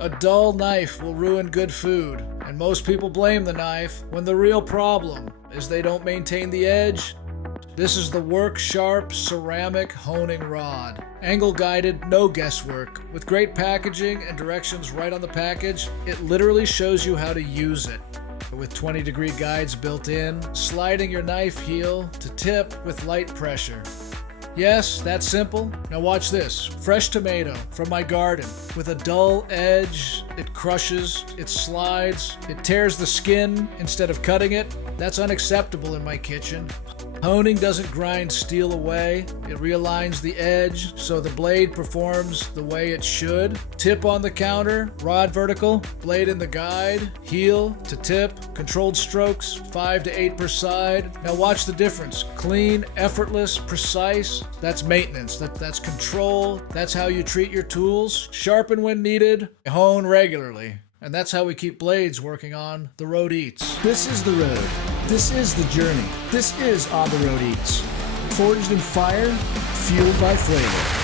A dull knife will ruin good food, and most people blame the knife when the real problem is they don't maintain the edge. This is the Work Sharp ceramic honing rod. Angle guided, no guesswork. With great packaging and directions right on the package, it literally shows you how to use it. With 20-degree guides built in, sliding your knife heel to tip with light pressure. Yes, that's simple. Now watch this. Fresh tomato from my garden. With a dull edge, it crushes, it slides, it tears the skin instead of cutting it. That's unacceptable in my kitchen. Honing doesn't grind steel away. It realigns the edge so the blade performs the way it should. Tip on the counter, rod vertical, blade in the guide, heel to tip, controlled strokes, 5 to 8 per side. Now watch the difference. Clean, effortless, precise. That's maintenance. That's control. That's how you treat your tools. Sharpen when needed, hone regularly. And that's how we keep blades working on The Road Eats. This is the road. This is the journey. This is On the Road Eats. Forged in fire, fueled by flavor.